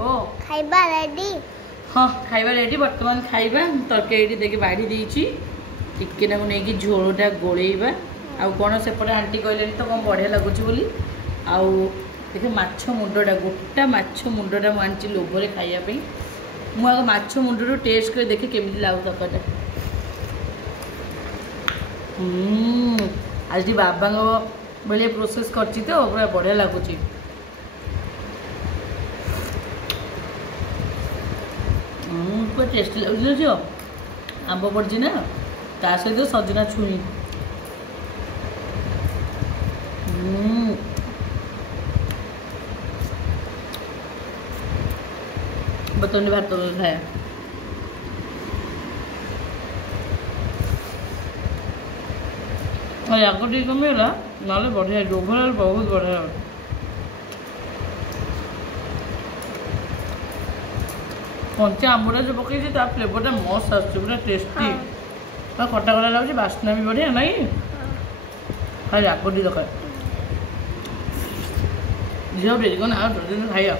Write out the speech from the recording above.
ओ खाइबा रेडी हाँ खाइबा रेडी बर्तमान खाइबा तरकारी देखि बाढ़ी देइछि टिके ना नेकी झोलटा गोलेइबा आउ कोन सेपटे आंटी कहले तो कौन बढ़िया लगुच बोली आउ देखे माछ मुंडटा गोटा माछ मुंडटा मु आंची लोभरे खाइबा मु आग माछ मुंडरू टेस्ट कर देखे केमिति लागु तकटा आज बाबा बेले प्रोसेस करछि तो पूरा बढ़िया लगुच पूरा टेस्टी लगुच आंब पड़ी ना ता सहित सजना छुई बतौनी भात खाया और आग टे कमीगला ना बढ़िया ओभरअल बहुत बढ़िया कंचा आंबटा जो पकई फ्लेवरटा मस्त आस टेस्टी खटा खटा लगे बास्ना भी बढ़िया नहीं खाली आग टे दरकार झील डेरी कर ना जल्दी खाइया